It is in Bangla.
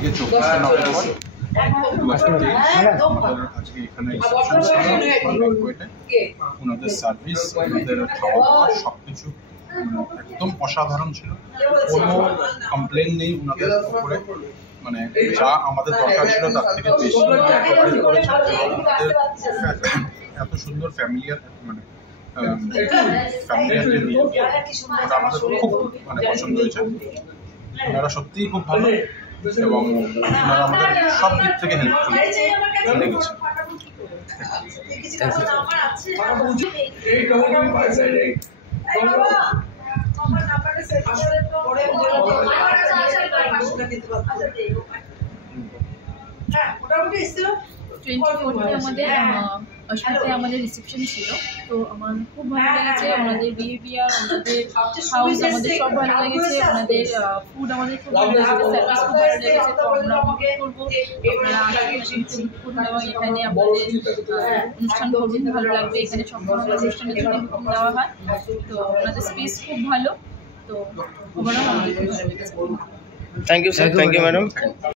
আজকে 24 নভেম্বর 2023 আমাদের আজকে এখানে ওনাদের সার্ভিস, ওনাদের খাওয়া দাওয়া সবকিছু একদম অসাধারণ ছিল। কোনো কমপ্লেন নেই ওনাদের উপরে, মানে যা আমাদের দরকার ছিল তার থেকে বেশি করেছে। ওনাদের এত সুন্দর ফ্যামিলিয়ার মানে ফ্যামিলিয়ার যে ওটা আমাদের খুব মানে পছন্দ হয়েছে। ওনারা সত্যিই খুব ভালো এবং ওনারা আমাদের সব দিক থেকে হেল্পফুল লেগেছে। আমাদের রিসেপশন ছিল, তো আমার খুব ভালো লেগেছে। ওনাদের বিহেভিয়ার, ওনাদের হাউস আমাদের সব ভালো লেগেছে। ওনাদের ফুড আমাদের খুব ভালো লেগেছে, সার্ভিস খুব ভালো লেগেছে। তো আমরা করবো আপনারা এখানে আমাদের অনুষ্ঠান করবেন, ভালো লাগবে। এখানে সব ধরনের অনুষ্ঠানের জন্য হুকুম দেওয়া হয়। তো ওনাদের স্পেস খুব ভালো, তো ওভারঅল আমাদের খুব ভালো লেগেছে। Thank you sir, thank you madam.